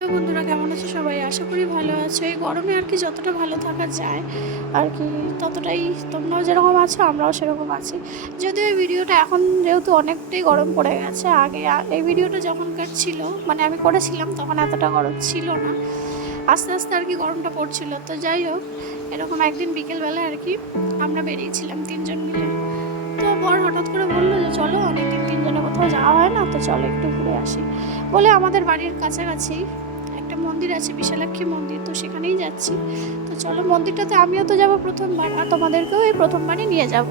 বন্ধুরা, কেমন আছো সবাই? আশা করি ভালো আছো। এই গরমে আর কি যতটা ভালো থাকা যায়, আর কি ততটাই তোমরাও যেরকম আছো, আমরাও সেরকম আছি। যদিও এই ভিডিওটা এখন যেহেতু অনেকটাই গরম পড়ে গেছে, আগে এই ভিডিওটা যখনকার ছিল মানে আমি করেছিলাম, তখন এতটা গরম ছিল না। আস্তে আস্তে আর কি গরমটা পড়ছিল। তো যাই হোক, এরকম একদিন বিকেলবেলা আর কি আমরা বেরিয়েছিলাম তিনজন মিলে। তো বর হঠাৎ করে বলল যে, চলো, অনেকদিন তিনজনে কোথাও যাওয়া হয় না, তো চলো একটু ঘুরে আসি। বলে আমাদের বাড়ির কাছাকাছি মন্দির আছে, বিশালাক্ষী মন্দির, তো সেখানেই যাচ্ছি। তো চলো মন্দিরটাতে আমিও তো যাব প্রথমবার, আর তোমাদেরকেও এই প্রথমবারই নিয়ে যাব।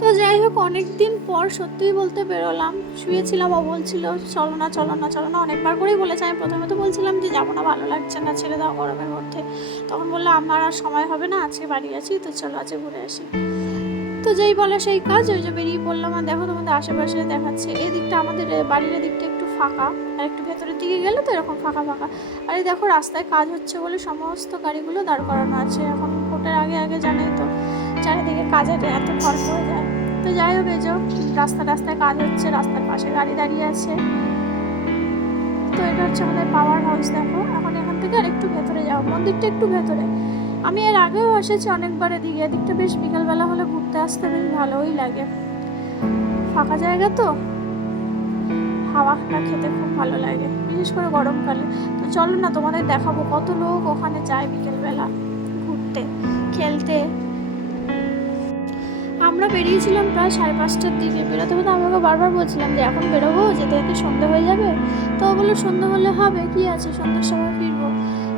তো যাই হোক অনেক দিন পর সত্যিই বলতে বেরোলাম। শুয়েছিলাম ও বলছিল চলো না চলো না চলো না, অনেকবার করেই বলেছে। আমি প্রথমে তো বলছিলাম যে যাব না, ভালো লাগছে না, ছেড়ে দাও গরমের মধ্যে। তখন বলল, আমার আর সময় হবে না, আজকে বাড়ি আছি, তো চলো আজকে ঘুরে আসি। তো যেই বলে সেই কাজ, ওই যে বেরিয়ে পড়লাম। আর দেখো তোমাদের আশেপাশে দেখাচ্ছে এই দিকটা আমাদের বাড়ির দিকটা একটু ফাঁকা, আর একটু ভেতরের দিকে গেলে তো এরকম ফাঁকা ফাঁকা। আর এই দেখো, রাস্তায় কাজ হচ্ছে বলে সমস্ত গাড়িগুলো দাঁড় করানো আছে। এখন ভোটের আগে আগে জানাই তো, চারিদিকে কাজের এত ফল হয়ে যায়। তো যাই হোক, এই যে রাস্তা রাস্তায় কাজ হচ্ছে, রাস্তার পাশে গাড়ি দাঁড়িয়ে আছে। তো এটা হচ্ছে আমাদের পাওয়ার হাউস দেখো। এখন এখান থেকে আর একটু ভেতরে যাও, মন্দিরটা একটু ভেতরে। আমি এর আগেও এসেছি অনেকবার এদিকে, এদিকটা বেশ বিকালবেলা হলে ঘুরতে আসতে বেশ ভালোই লাগে। ফাঁকা জায়গা তো? হাওয়াটা খেতে খুব ভালো লাগে, বিশেষ করে গরমকালে। তো চলো না, তোমাদের দেখাবো কত লোক ওখানে যায় বিকেলবেলা ঘুরতে, খেলতে। আমরা বেরিয়েছিলাম প্রায় সাড়ে পাঁচটার দিকে। বেরোতে বেরোতে আমি ওকে বারবার বলছিলাম যে, এখন বেরোবো? যেতে যেতে সন্ধে হয়ে যাবে? তো ও বলল, সন্ধে হলে হবে, কি আছে? সন্ধ্যের সময় ফিরবো।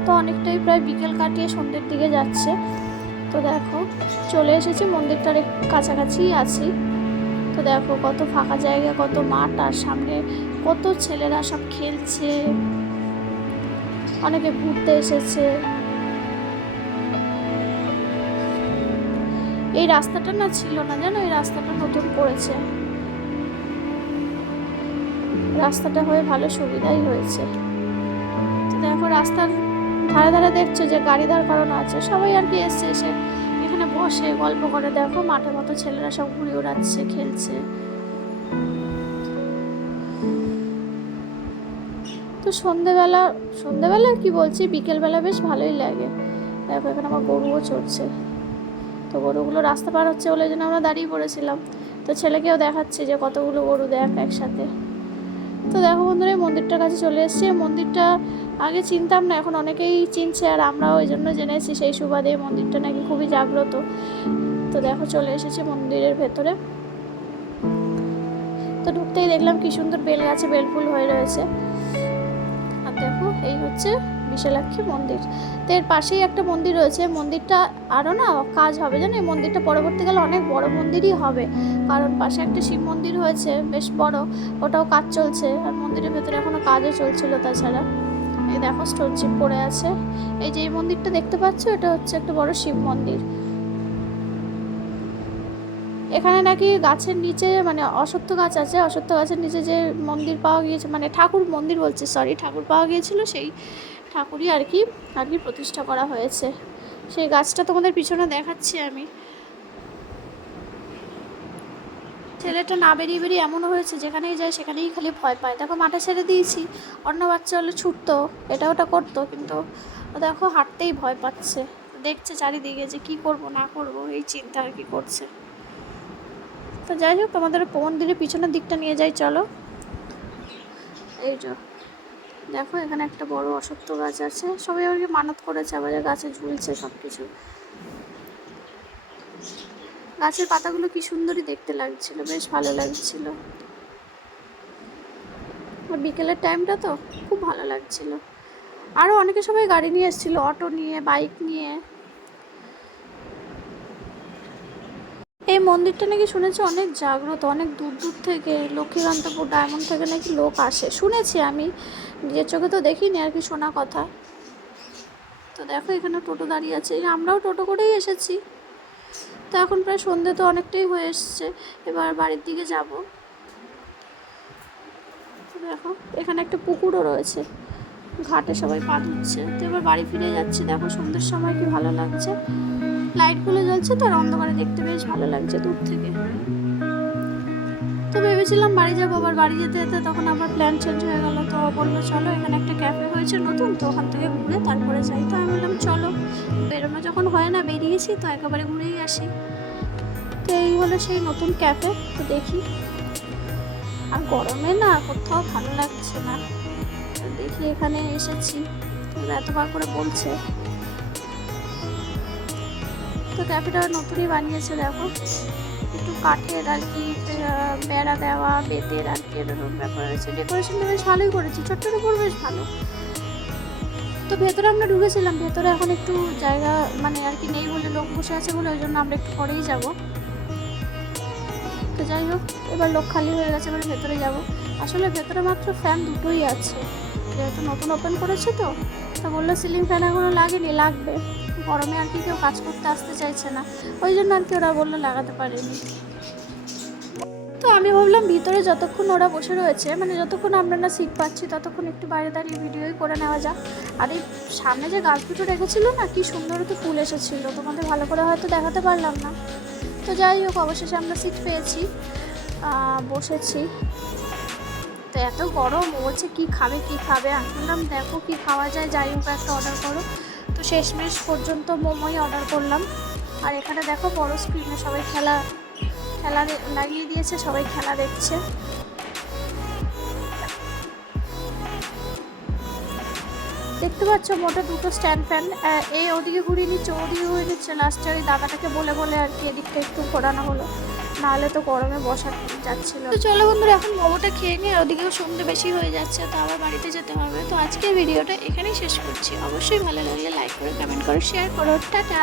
তো অনেকটাই প্রায় বিকেল কাটিয়ে সন্ধ্যের দিকে যাচ্ছে। তো দেখো, চলে এসেছি, মন্দিরটার কাছাকাছি আছি। তো দেখো, কত ফাঁকা জায়গা, কত মাঠ, আর সামনে কত ছেলেরা সব খেলছে। অনেকে ঘুরতে এসেছে। এই রাস্তাটা না ছিল না, জানো? এই রাস্তাটা নতুন করেছে। রাস্তাটা হয়ে ভালো সুবিধাই হয়েছে। দেখো, রাস্তার ধারে ধারে দেখছ যে গাড়ি দাঁড় করানো আছে। সবাই আর কি এসছে এসে বসে, গল্প করে, দেখো মাঠে মতো ছেলেরা সব ঘুরে ওড়াচ্ছে খেলছে। তো সন্ধেবেলা সন্ধেবেলা কি বলছি? বিকেলবেলা বেশ ভালোই লাগে। দেখো, এখানে আমার গরুও চড়ছে। তো গরুগুলো রাস্তা পার হচ্ছে বলে জন্য আমরা দাঁড়িয়ে পড়েছিলাম। তো ছেলেকেও দেখাচ্ছে যে কতগুলো গরু দেখ একসাথে। তো দেখো বন্ধুরা, এই মন্দিরটার কাছে চলে এসেছে। মন্দিরটা আগে চিনতাম না, এখন অনেকেই চিনছে আর আমরাও ওই জন্য জেনেছি সেই সুবাদে মন্দিরটা নাকি খুবই জাগ্রত। তো দেখো চলে এসেছে মন্দিরের ভেতরে। তো ঢুকতেই দেখলাম কি সুন্দর বেল গাছে বেলফুল হয়ে রয়েছে। আর দেখো, এই হচ্ছে বিশালাক্ষী মন্দির। তো এর পাশেই একটা মন্দির রয়েছে। মন্দিরটা আরও না কাজ হবে, জানো? এই মন্দিরটা পরবর্তীকালে অনেক বড় মন্দিরই হবে। কারণ পাশে একটা শিব মন্দির হয়েছে, বেশ বড়। ওটাও কাজ চলছে আর মন্দিরের ভেতরে এখনও কাজও চলছিল তাছাড়া। এই দেখো স্টোন চিপ পড়ে আছে। এই যে এই মন্দিরটা দেখতে পাচ্ছ? এটা হচ্ছে একটা বড় শিব মন্দির। এখানে নাকি গাছের নিচে মানে অশ্বত্থ গাছ আছে অশ্বত্থ গাছের নিচে যে মন্দির পাওয়া গিয়েছে মানে ঠাকুর মন্দির বলছে সরি ঠাকুর পাওয়া গিয়েছিল, সেই ঠাকুরই আর কি আর কি প্রতিষ্ঠা করা হয়েছে। সেই গাছটা তোমাদের পিছনে দেখাচ্ছি আমি। ছেলেটা না বেরিয়ে বেরিয়ে এমনও হয়েছে, যেখানেই যায় সেখানেই খালি ভয় পায়। দেখো, মাঠে ছেড়ে দিয়েছি, অন্য বাচ্চা হলে ছুটতো, এটা ওটা করতো, কিন্তু দেখো, হাঁটতেই ভয় পাচ্ছে। দেখছে চারিদিকে যে কি করব, না করব, এই চিন্তা আর কি করছে। তো যাই হোক, তোমাদের মন্দিরের পিছনের দিকটা নিয়ে যাই, চলো। এই যে, দেখো এখানে একটা বড় অসত্য গাছ আছে। সবাই আর মানত করেছে, আবার গাছে ঝুলছে সব কিছু গাছের পাতাগুলো কি সুন্দরই দেখতে লাগছিল, বেশ ভালো লাগছিল। আর বিকেলের টাইমটা তো খুব ভালো লাগছিল। আরও অনেকে সবাই গাড়ি নিয়ে এসেছিল, অটো নিয়ে বাইক নিয়ে। এই মন্দিরটা নাকি শুনেছি অনেক জাগ্রত, অনেক দূর দূর থেকে, লক্ষ্মীকান্তপুর ডায়মন্ড থেকে নাকি লোক আসে। শুনেছি আমি, নিজের চোখে তো দেখিনি আর কি শোনা কথা। তো দেখো, এখানে টোটো দাঁড়িয়ে আছে। আমরাও টোটো করেই এসেছি। তো এখন প্রায় সন্ধে তো অনেকটাই হয়ে এসছে, এবার বাড়ির দিকে যাব। দেখো, এখানে একটা পুকুরও রয়েছে। ঘাটে সবাই পা ধুচ্ছে। তো এবার বাড়ি ফিরে যাচ্ছি। দেখো, সন্ধ্যের সময় কি ভালো লাগছে। লাইটগুলো জ্বলছে তো আর অন্ধকারে দেখতে বেশ ভালো লাগছে দূর থেকে। তো ভেবেছিলাম বাড়ি যাব, আবার বাড়ি যেতে যেতে তখন আবার প্ল্যান চেঞ্জ হয়ে গেল, তো বলল চলো, এখানে একটা ক্যাফে হয়েছে নতুন, তো ওখান থেকে ঘুরে তারপরে যাই। তো আমি বললাম চলো। বেরোনো যখন হয় না, বেরিয়েছি, তো একেবারে ঘুরেই আসি। তো এই হলো সেই নতুন ক্যাফে তো দেখি। আর গরমে না কোথাও ভালো লাগছে না। দেখি এখানে এসেছি। এতবার করে বলছে। তো ক্যাফেটা নতুনই বানিয়েছে, দেখো। একটু কাঠের আর কি বেড়া দেওয়া, বেতের আর কি এরকম ব্যাপার আছে ডেকোরেশনটা বেশ ভালোই করেছি, ছোট্টর উপর বেশ ভালো। তো ভেতরে আমরা ঢুকেছিলাম, ভেতরে এখন একটু জায়গা মানে আর কি নেই বলে লোক বসে আছে বলে ওই জন্য আমরা একটু পরেই যাব। তো যাই হোক, এবার লোক খালি হয়ে গেছে, এবার ভেতরে যাব। আসলে ভেতরে মাত্র ফ্যান দুটোই আছে। যেহেতু নতুন ওপেন করেছে তো, তা বলল সিলিং ফ্যান এখনও লাগেনি, লাগবে। গরমে আর কি কেউ কাজ করতে আসতে চাইছে না। ওই জন্য আর কি ওরা বলল লাগাতে পারেনি। তো আমি ভাবলাম ভিতরে যতক্ষণ ওরা বসে রয়েছে মানে যতক্ষণ আমরা না সিট পাচ্ছি, ততক্ষণ একটু বাইরে দাঁড়িয়ে ভিডিওই করে নেওয়া যাক। আর এই সামনে যে গাছ দুটো রেখেছিল না, কি সুন্দর তো ফুল এসেছিল। তোমাদের ভালো করে হয়তো দেখাতে পারলাম না। তো যাই হোক, অবশেষে আমরা সিট পেয়েছি। বসেছি। তো এত গরম বলছে কী খাবে কী খাবে? আমি বললাম, দেখো কী খাওয়া যায়, যাই হোক একটা অর্ডার করো। তো শেষমেশ পর্যন্ত মোমোই অর্ডার করলাম। আর এখানে দেখো বড় স্ক্রিনে সবাই খেলা খেলা লাগিয়ে দিয়েছে, সবাই খেলা দেখছে। দেখতে পাচ্ছ মোটে দুটো স্ট্যান্ড ফ্যান এই ওদিকে ঘুরিয়ে নিচ্ছে, ওদিকে ঘুরিয়ে নিচ্ছে লাস্টে ওই দাদাটাকে বলে বলে আর কি এদিকটা একটু ঘোরানো হলো। নাহলে তো গরমে বসা যাচ্ছিল তো চলো বন্ধুরা, এখন মোমোটা খেয়ে আর ওদিকেও সন্ধে বেশি হয়ে যাচ্ছে, তো আবার বাড়িতে যেতে হবে। তো আজকে ভিডিওটা এখানেই শেষ করছি। অবশ্যই ভালো লাগলে লাইক করে কমেন্ট করো শেয়ার করো। টাটা!